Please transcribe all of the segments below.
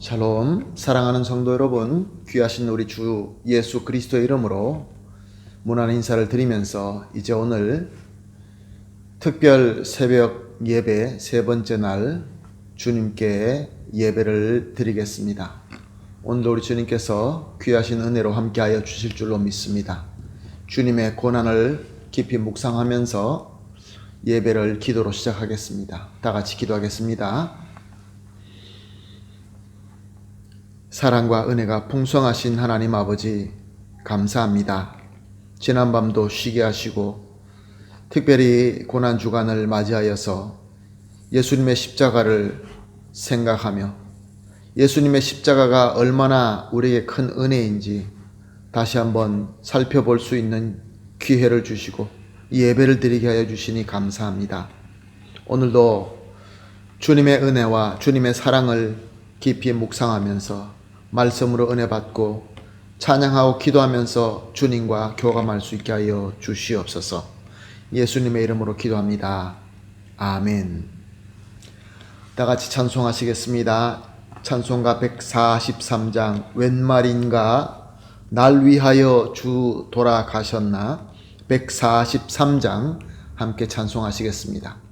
샬롬, 사랑하는 성도 여러분, 귀하신 우리 주 예수 그리스도의 이름으로 문안 인사를 드리면서 이제 오늘 특별 새벽 예배 세 번째 날 주님께 예배를 드리겠습니다. 오늘도 우리 주님께서 귀하신 은혜로 함께하여 주실 줄로 믿습니다. 주님의 고난을 깊이 묵상하면서 예배를 기도로 시작하겠습니다. 다 같이 기도하겠습니다. 사랑과 은혜가 풍성하신 하나님 아버지, 감사합니다. 지난밤도 쉬게 하시고 특별히 고난주간을 맞이하여서 예수님의 십자가를 생각하며 예수님의 십자가가 얼마나 우리에게 큰 은혜인지 다시 한번 살펴볼 수 있는 기회를 주시고 예배를 드리게 하여 주시니 감사합니다. 오늘도 주님의 은혜와 주님의 사랑을 깊이 묵상하면서 말씀으로 은혜 받고 찬양하고 기도하면서 주님과 교감할 수 있게 하여 주시옵소서. 예수님의 이름으로 기도합니다. 아멘. 다 같이 찬송하시겠습니다. 찬송가 143장 웬 말인가 날 위하여 주 돌아가셨나. 143장 함께 찬송하시겠습니다.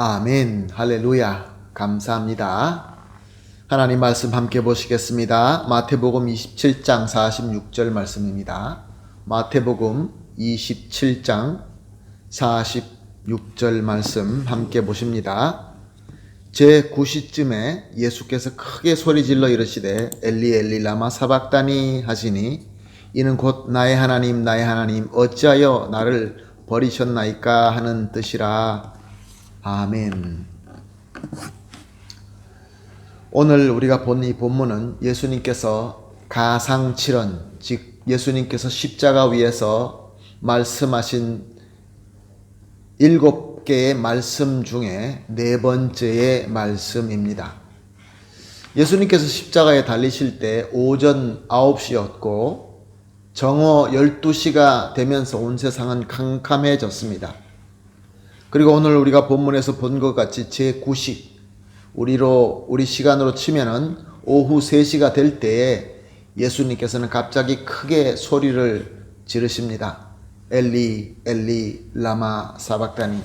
아멘. 할렐루야. 감사합니다. 하나님 말씀 함께 보시겠습니다. 마태복음 27장 46절 말씀입니다. 마태복음 27장 46절 말씀 함께 보십니다. 제9시쯤에 예수께서 크게 소리질러 이르시되 엘리 엘리 라마 사박다니 하시니 이는 곧 나의 하나님 나의 하나님 어찌하여 나를 버리셨나이까 하는 뜻이라. 아멘. 오늘 우리가 본 이 본문은 예수님께서 가상칠언, 즉 예수님께서 십자가 위에서 말씀하신 7개의 말씀 중에 4번째의 말씀입니다. 예수님께서 십자가에 달리실 때 오전 9시였고 정오 12시가 되면서 온 세상은 캄캄해졌습니다. 그리고 오늘 우리가 본문에서 본 것 같이 제9식, 우리 시간으로 치면은 오후 3시가 될 때에 예수님께서는 갑자기 크게 소리를 지르십니다. 엘리 엘리 라마 사박다니.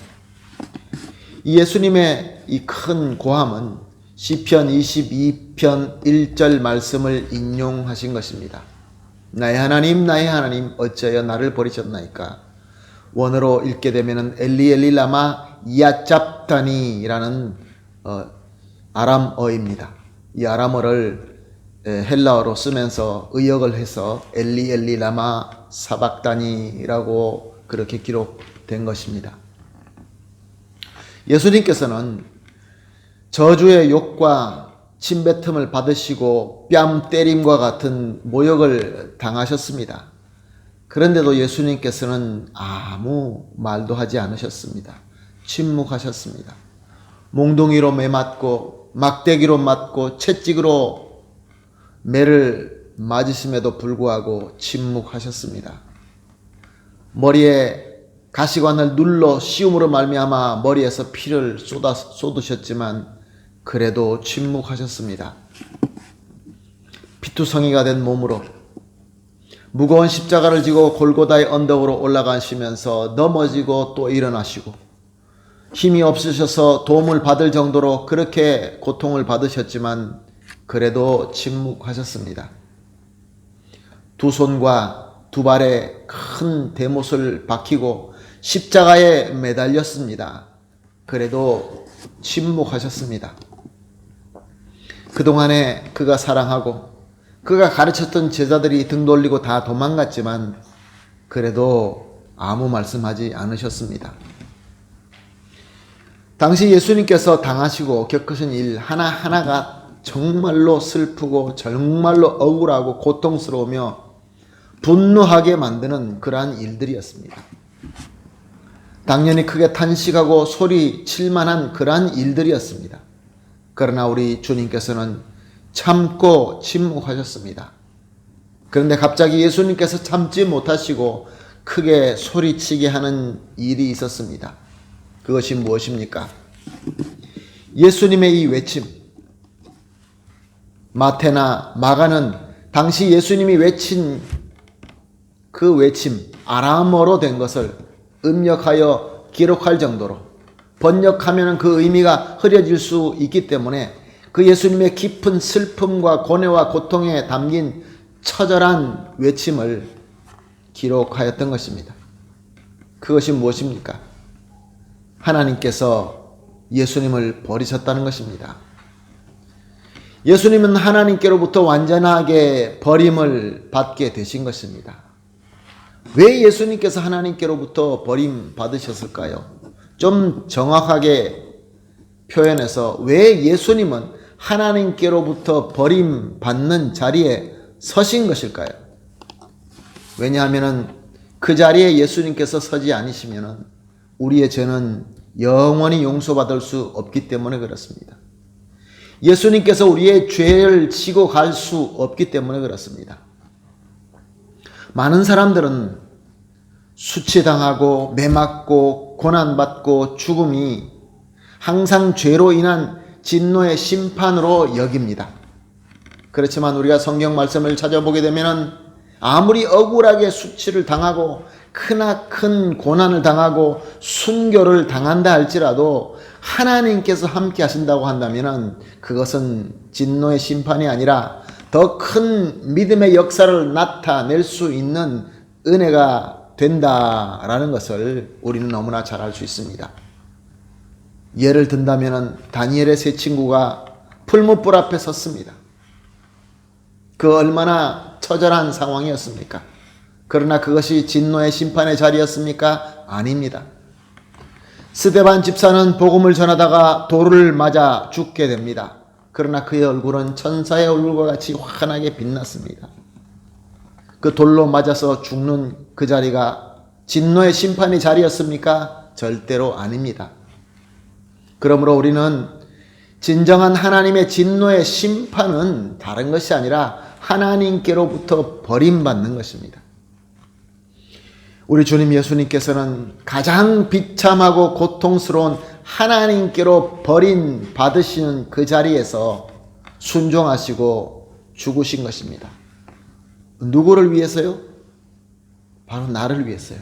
이 예수님의 이 큰 고함은 시편 22편 1절 말씀을 인용하신 것입니다. 나의 하나님 어찌하여 나를 버리셨나이까. 원어로 읽게 되면은 엘리 엘리 라마 야짭다니라는 아람어입니다. 이 아람어를 헬라어로 쓰면서 의역을 해서 엘리 엘리 라마 사박다니라고 그렇게 기록된 것입니다. 예수님께서는 저주의 욕과 침뱉음을 받으시고 뺨 때림과 같은 모욕을 당하셨습니다. 그런데도 예수님께서는 아무 말도 하지 않으셨습니다. 침묵하셨습니다. 몽둥이로 매맞고 막대기로 맞고 채찍으로 매를 맞으심에도 불구하고 침묵하셨습니다. 머리에 가시관을 눌러 씌움으로 말미암아 머리에서 피를 쏟으셨지만 그래도 침묵하셨습니다. 피투성이가 된 몸으로 무거운 십자가를 지고 골고다의 언덕으로 올라가시면서 넘어지고 또 일어나시고 힘이 없으셔서 도움을 받을 정도로 그렇게 고통을 받으셨지만 그래도 침묵하셨습니다. 두 손과 두 발에 큰 대못을 박히고 십자가에 매달렸습니다. 그래도 침묵하셨습니다. 그동안에 그가 사랑하고 그가 가르쳤던 제자들이 등 돌리고 다 도망갔지만 그래도 아무 말씀하지 않으셨습니다. 당시 예수님께서 당하시고 겪으신 일 하나하나가 정말로 슬프고 정말로 억울하고 고통스러우며 분노하게 만드는 그러한 일들이었습니다. 당연히 크게 탄식하고 소리칠 만한 그러한 일들이었습니다. 그러나 우리 주님께서는 참고 침묵하셨습니다. 그런데 갑자기 예수님께서 참지 못하시고 크게 소리치게 하는 일이 있었습니다. 그것이 무엇입니까? 예수님의 이 외침. 마태나 마가는 당시 예수님이 외친 그 외침, 아람어로 된 것을 음력하여 기록할 정도로 번역하면 그 의미가 흐려질 수 있기 때문에 그 예수님의 깊은 슬픔과 고뇌와 고통에 담긴 처절한 외침을 기록하였던 것입니다. 그것이 무엇입니까? 하나님께서 예수님을 버리셨다는 것입니다. 예수님은 하나님께로부터 완전하게 버림을 받게 되신 것입니다. 왜 예수님께서 하나님께로부터 버림받으셨을까요? 좀 정확하게 표현해서 왜 예수님은 하나님께로부터 버림받는 자리에 서신 것일까요? 왜냐하면 그 자리에 예수님께서 서지 않으시면 우리의 죄는 영원히 용서받을 수 없기 때문에 그렇습니다. 예수님께서 우리의 죄를 지고 갈 수 없기 때문에 그렇습니다. 많은 사람들은 수치당하고 매맞고 고난받고 죽음이 항상 죄로 인한 진노의 심판으로 여깁니다. 그렇지만 우리가 성경 말씀을 찾아보게 되면 아무리 억울하게 수치를 당하고 크나큰 고난을 당하고 순교를 당한다 할지라도 하나님께서 함께 하신다고 한다면 그것은 진노의 심판이 아니라 더 큰 믿음의 역사를 나타낼 수 있는 은혜가 된다라는 것을 우리는 너무나 잘 알 수 있습니다. 예를 든다면 다니엘의 세 친구가 풀무불 앞에 섰습니다. 그 얼마나 처절한 상황이었습니까? 그러나 그것이 진노의 심판의 자리였습니까? 아닙니다. 스데반 집사는 복음을 전하다가 돌을 맞아 죽게 됩니다. 그러나 그의 얼굴은 천사의 얼굴과 같이 환하게 빛났습니다. 그 돌로 맞아서 죽는 그 자리가 진노의 심판의 자리였습니까? 절대로 아닙니다. 그러므로 우리는 진정한 하나님의 진노의 심판은 다른 것이 아니라 하나님께로부터 버림받는 것입니다. 우리 주님 예수님께서는 가장 비참하고 고통스러운 하나님께로 버림받으시는 그 자리에서 순종하시고 죽으신 것입니다. 누구를 위해서요? 바로 나를 위해서요.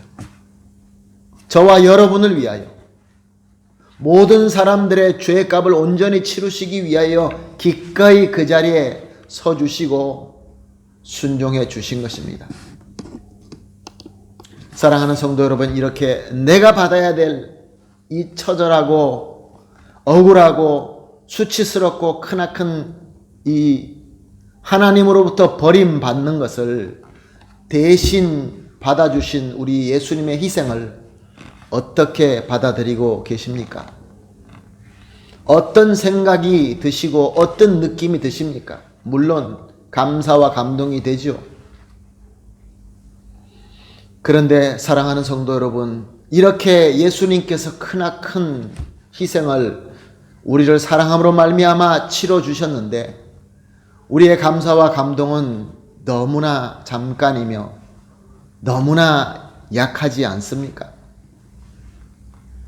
저와 여러분을 위하여, 모든 사람들의 죄값을 온전히 치르시기 위하여 기꺼이 그 자리에 서주시고 순종해 주신 것입니다. 사랑하는 성도 여러분, 이렇게 내가 받아야 될 이 처절하고 억울하고 수치스럽고 크나큰 이 하나님으로부터 버림받는 것을 대신 받아주신 우리 예수님의 희생을 어떻게 받아들이고 계십니까? 어떤 생각이 드시고 어떤 느낌이 드십니까? 물론 감사와 감동이 되죠. 그런데 사랑하는 성도 여러분, 이렇게 예수님께서 크나큰 희생을 우리를 사랑함으로 말미암아 치러주셨는데 우리의 감사와 감동은 너무나 잠깐이며 너무나 약하지 않습니까?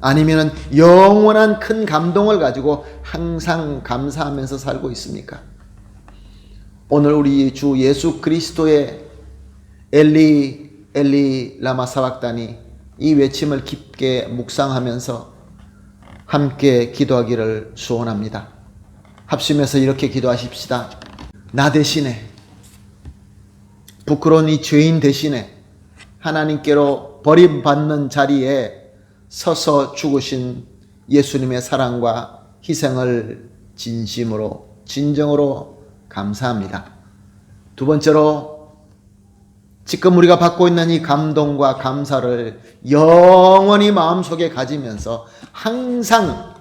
아니면 영원한 큰 감동을 가지고 항상 감사하면서 살고 있습니까? 오늘 우리 주 예수 그리스도의 엘리 엘리 라마 사박다니 이 외침을 깊게 묵상하면서 함께 기도하기를 소원합니다. 합심해서 이렇게 기도하십시다. 나 대신에, 부끄러운 이 죄인 대신에 하나님께로 버림받는 자리에 서서 죽으신 예수님의 사랑과 희생을 진심으로 진정으로 감사합니다. 두 번째로, 지금 우리가 받고 있는 이 감동과 감사를 영원히 마음속에 가지면서 항상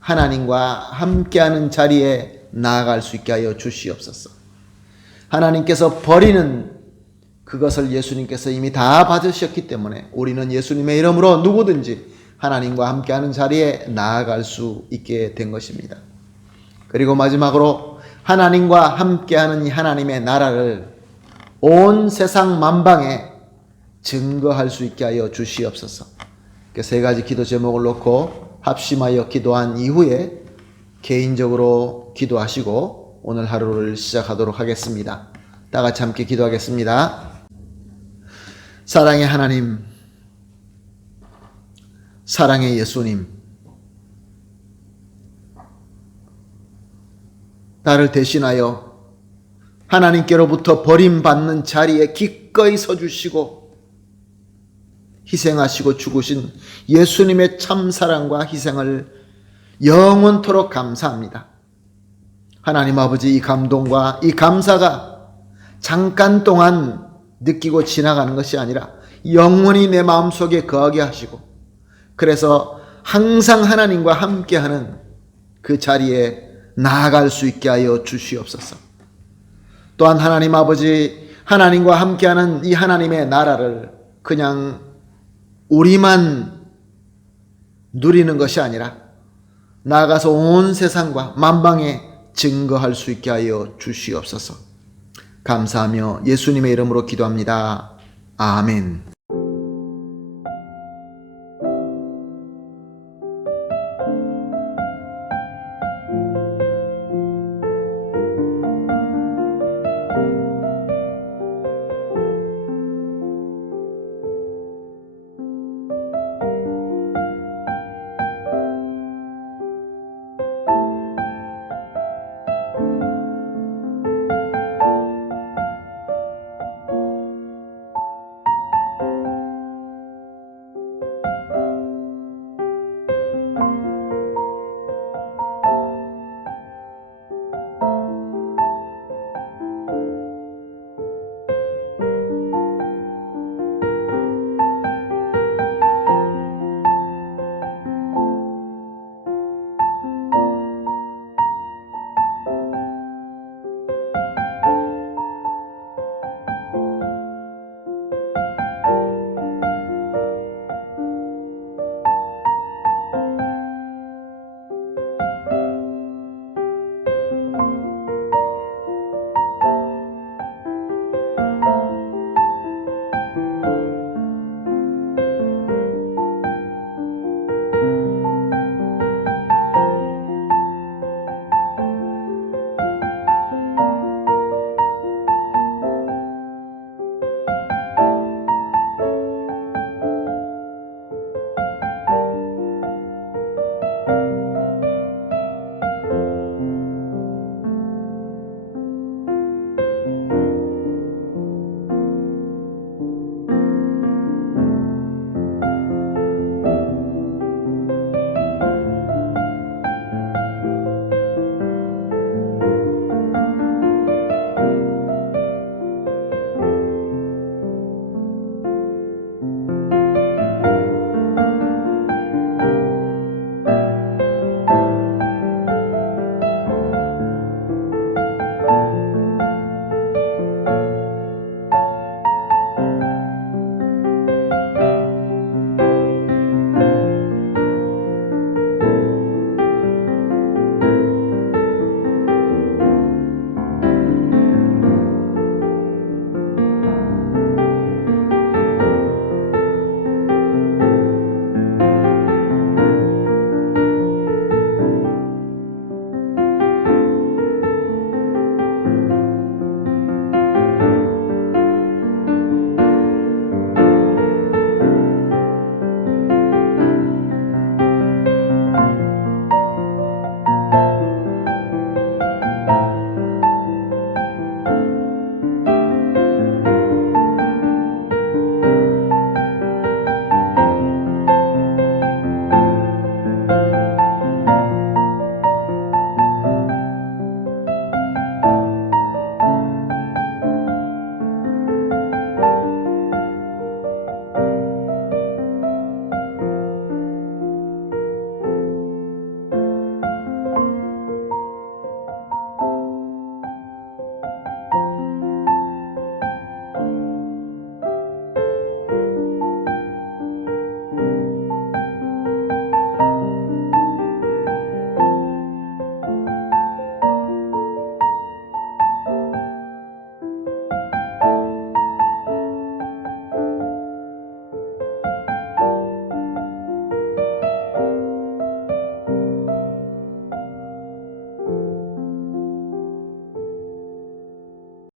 하나님과 함께하는 자리에 나아갈 수 있게 하여 주시옵소서. 하나님께서 버리는 그것을 예수님께서 이미 다 받으셨기 때문에 우리는 예수님의 이름으로 누구든지 하나님과 함께하는 자리에 나아갈 수 있게 된 것입니다. 그리고 마지막으로 하나님과 함께하는 이 하나님의 나라를 온 세상 만방에 증거할 수 있게 하여 주시옵소서. 세 가지 기도 제목을 놓고 합심하여 기도한 이후에 개인적으로 기도하시고 오늘 하루를 시작하도록 하겠습니다. 다 같이 함께 기도하겠습니다. 사랑의 하나님, 사랑의 예수님, 나를 대신하여 하나님께로부터 버림받는 자리에 기꺼이 서주시고 희생하시고 죽으신 예수님의 참사랑과 희생을 영원토록 감사합니다. 하나님 아버지, 이 감동과 이 감사가 잠깐 동안 느끼고 지나가는 것이 아니라 영원히 내 마음속에 거하게 하시고, 그래서 항상 하나님과 함께하는 그 자리에 나아갈 수 있게 하여 주시옵소서. 또한 하나님 아버지, 하나님과 함께하는 이 하나님의 나라를 그냥 우리만 누리는 것이 아니라 나아가서 온 세상과 만방에 증거할 수 있게 하여 주시옵소서. 감사하며 예수님의 이름으로 기도합니다. 아멘.